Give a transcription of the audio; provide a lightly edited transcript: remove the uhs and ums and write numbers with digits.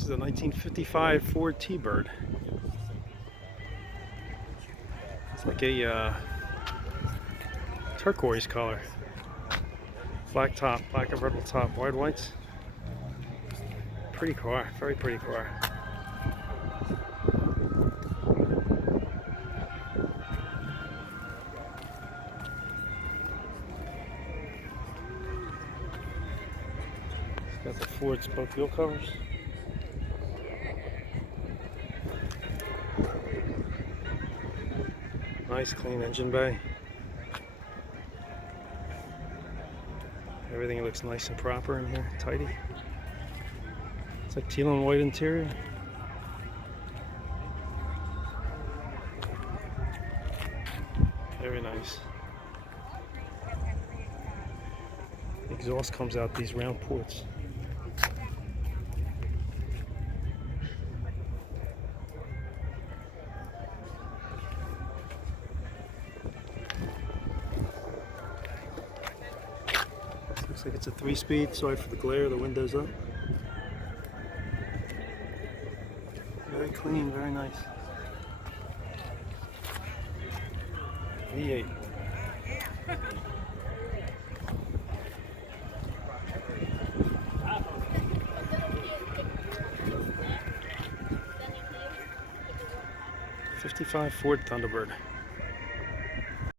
This is a 1955 Ford T-Bird. It's like a turquoise color. Black top, black convertible top, wide whites. Pretty car, very pretty car. It's got the Ford spoke wheel covers. Nice clean engine bay. Everything looks nice and proper in here, tidy. It's like teal and white interior. Very nice. The exhaust comes out these round ports. Looks like it's a 3-speed. Sorry for the glare, the window's up. Very clean, very nice. V8. '55 Ford Thunderbird.